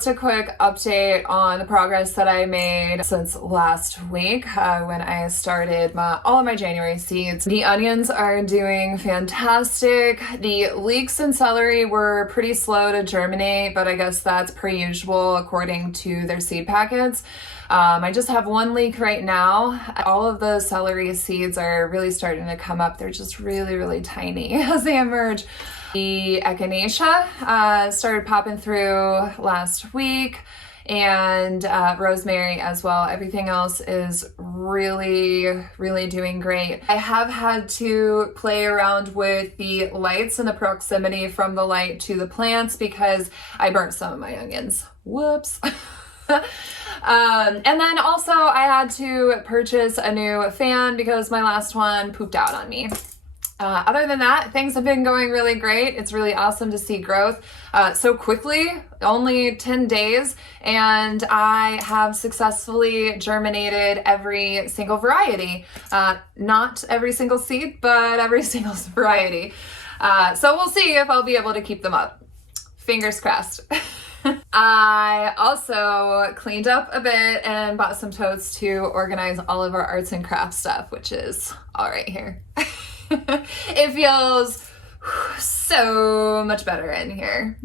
Just a quick update on the progress that I made since last week when I started all of my January seeds. The onions are doing fantastic. The leeks and celery were pretty slow to germinate, but I guess that's per usual according to their seed packets. I just have one leek right now. All of the celery seeds are really starting to come up. They're just really, really tiny as they emerge. The echinacea started popping through last week, and rosemary as well. Everything else is really, really doing great. I have had to play around with the lights and the proximity from the light to the plants because I burnt some of my onions. Whoops. And then also I had to purchase a new fan because my last one pooped out on me. Other than that, things have been going really great. It's really awesome to see growth so quickly, only 10 days, and I have successfully germinated every single variety. Not every single seed, but every single variety. So we'll see if I'll be able to keep them up. Fingers crossed. I also cleaned up a bit and bought some totes to organize all of our arts and crafts stuff, which is all right here. It feels so much better in here.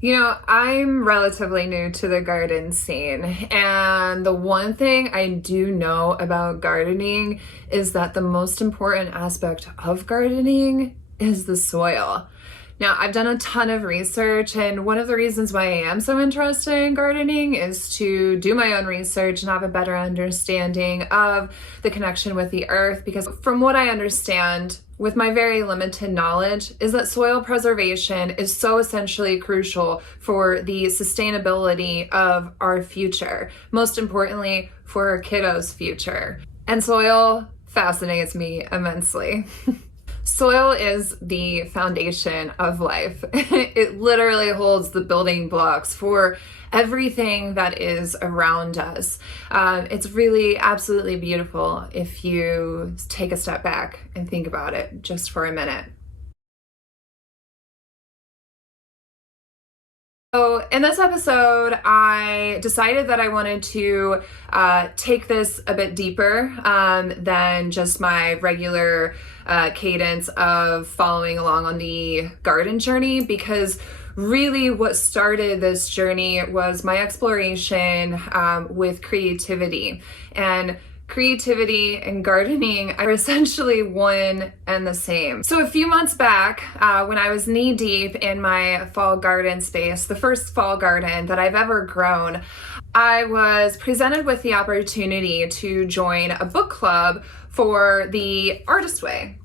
You know, I'm relatively new to the garden scene, and the one thing I do know about gardening is that the most important aspect of gardening is the soil. Now, I've done a ton of research, and one of the reasons why I am so interested in gardening is to do my own research and have a better understanding of the connection with the earth, because from what I understand, with my very limited knowledge, is that soil preservation is so essentially crucial for the sustainability of our future, most importantly, for our kiddos' future. And soil fascinates me immensely. Soil is the foundation of life. It literally holds the building blocks for everything that is around us. It's really absolutely beautiful if you take a step back and think about it just for a minute. So in this episode, I decided that I wanted to take this a bit deeper than just my regular cadence of following along on the garden journey, because really what started this journey was my exploration with creativity. And creativity and gardening are essentially one and the same. So a few months back, when I was knee deep in my fall garden space, the first fall garden that I've ever grown, I was presented with the opportunity to join a book club for the Artist Way.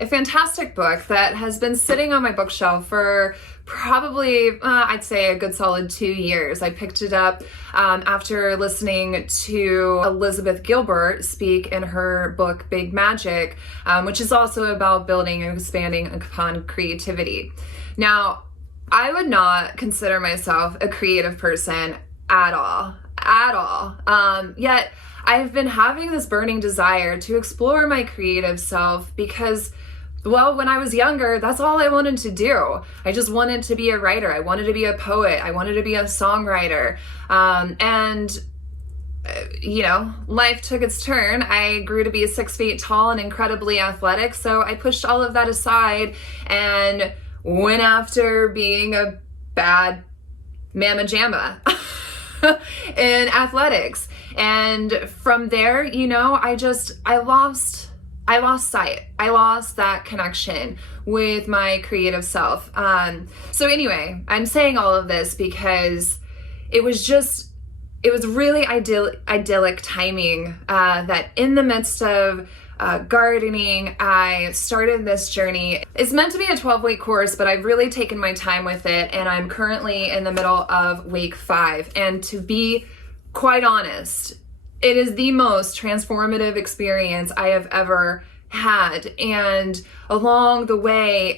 A fantastic book that has been sitting on my bookshelf for probably, I'd say, a good solid 2 years. I picked it up after listening to Elizabeth Gilbert speak in her book, Big Magic, which is also about building and expanding upon creativity. Now, I would not consider myself a creative person at all. Yet, I've been having this burning desire to explore my creative self because, well, when I was younger, that's all I wanted to do. I just wanted to be a writer. I wanted to be a poet. I wanted to be a songwriter. You know, life took its turn. I grew to be 6 feet tall and incredibly athletic. So I pushed all of that aside and went after being a bad mamma jamma in athletics. And from there, you know, I lost sight. I lost that connection with my creative self. So anyway, I'm saying all of this because it was really idyllic timing that in the midst of gardening, I started this journey. It's meant to be a 12-week course, but I've really taken my time with it, and I'm currently in the middle of week 5. And to be quite honest, it is the most transformative experience I have ever had. And along the way,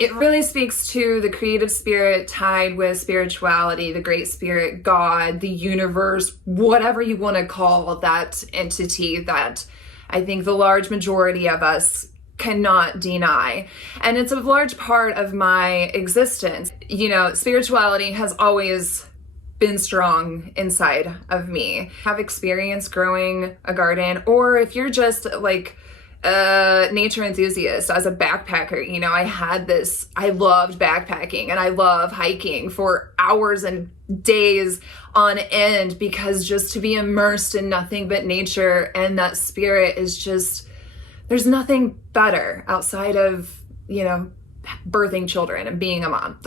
it really speaks to the creative spirit tied with spirituality, the great spirit, God, the universe, whatever you want to call that entity that I think the large majority of us cannot deny. And it's a large part of my existence. You know, spirituality has always been strong inside of me. Have experience growing a garden, or if you're just like a nature enthusiast as a backpacker, you know, I loved backpacking and I love hiking for hours and days on end, because just to be immersed in nothing but nature and that spirit is just, there's nothing better outside of, you know, birthing children and being a mom.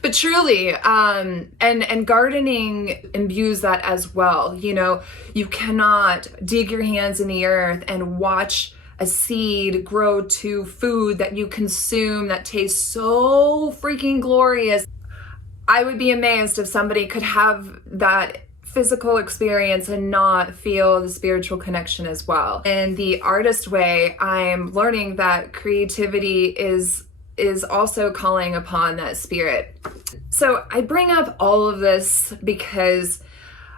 But truly, and gardening imbues that as well. You know, you cannot dig your hands in the earth and watch a seed grow to food that you consume that tastes so freaking glorious. I would be amazed if somebody could have that physical experience and not feel the spiritual connection as well. In the artist way, I'm learning that creativity is also calling upon that spirit. So I bring up all of this because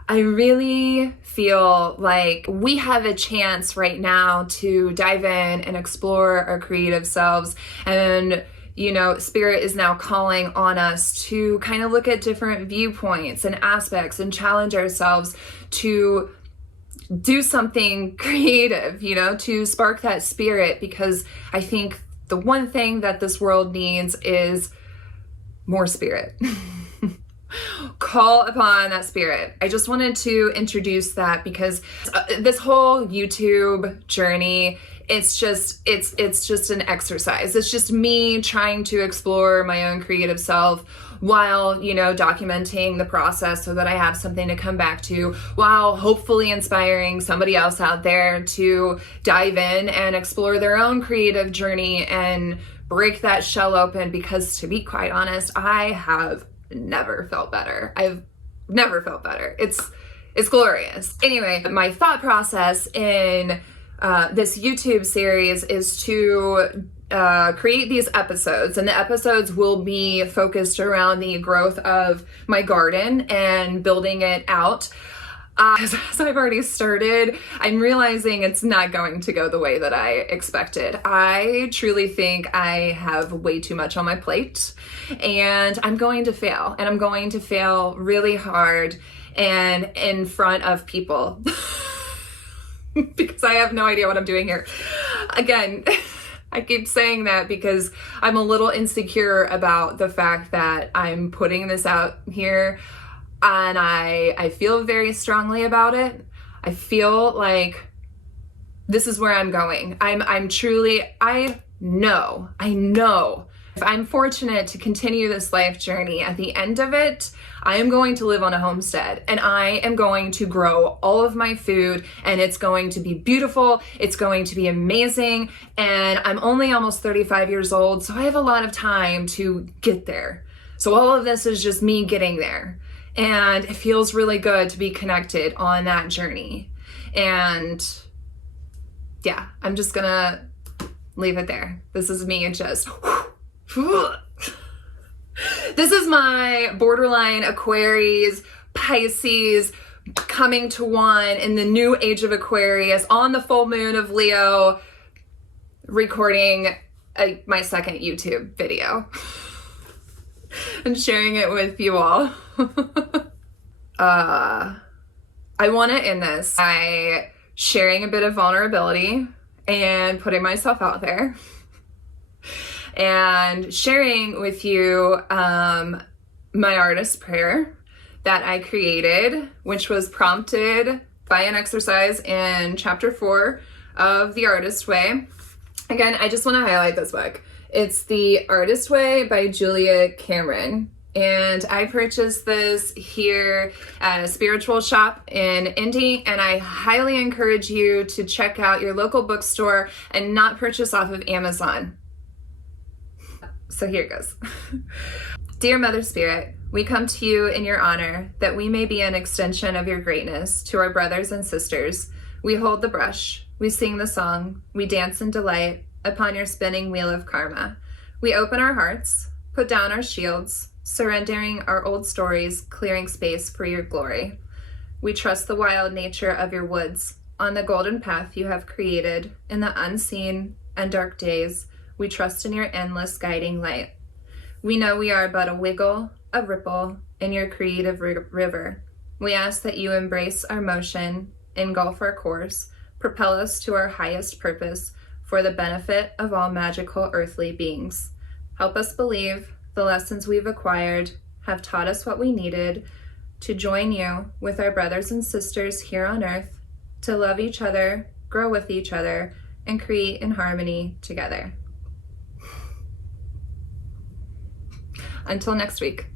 I really feel like we have a chance right now to dive in and explore our creative selves. And, you know, spirit is now calling on us to kind of look at different viewpoints and aspects and challenge ourselves to do something creative, you know, to spark that spirit, because I think the one thing that this world needs is more spirit. Call upon that spirit. I just wanted to introduce that because this whole YouTube journey, it's just an exercise. It's just me trying to explore my own creative self while, you know, documenting the process so that I have something to come back to, while hopefully inspiring somebody else out there to dive in and explore their own creative journey and break that shell open. Because to be quite honest, I have never felt better. I've never felt better. It's glorious. Anyway, my thought process in this YouTube series is to create these episodes, and the episodes will be focused around the growth of my garden and building it out. As I've already started, I'm realizing it's not going to go the way that I expected. I truly think I have way too much on my plate, and I'm going to fail, and I'm going to fail really hard and in front of people because I have no idea what I'm doing here. Again, I keep saying that because I'm a little insecure about the fact that I'm putting this out here, and I feel very strongly about it. I feel like this is where I'm going. I know if I'm fortunate to continue this life journey, at the end of it, I am going to live on a homestead, and I am going to grow all of my food, and it's going to be beautiful. It's going to be amazing. And I'm only almost 35 years old, so I have a lot of time to get there. So all of this is just me getting there. And it feels really good to be connected on that journey. And yeah, I'm just gonna leave it there. This is me and just this is my borderline Aquarius, Pisces, coming to one in the new age of Aquarius on the full moon of Leo, recording my second YouTube video and sharing it with you all. I want to end this by sharing a bit of vulnerability and putting myself out there and sharing with you my artist prayer that I created, which was prompted by an exercise in chapter 4 of The Artist Way. Again, I just want to highlight this book. It's The Artist Way by Julia Cameron. And I purchased this here at a spiritual shop in Indy, and I highly encourage you to check out your local bookstore and not purchase off of Amazon. So here it goes. Dear Mother Spirit, we come to you in your honor that we may be an extension of your greatness to our brothers and sisters. We hold the brush, we sing the song, we dance in delight upon your spinning wheel of karma. We open our hearts, put down our shields, surrendering our old stories, clearing space for your glory. We trust the wild nature of your woods on the golden path you have created in the unseen and dark days, we trust in your endless guiding light. We know we are but a wiggle, a ripple in your creative river. We ask that you embrace our motion, engulf our course, propel us to our highest purpose for the benefit of all magical earthly beings. Help us believe the lessons we've acquired have taught us what we needed to join you with our brothers and sisters here on earth, to love each other, grow with each other, and create in harmony together. Until next week.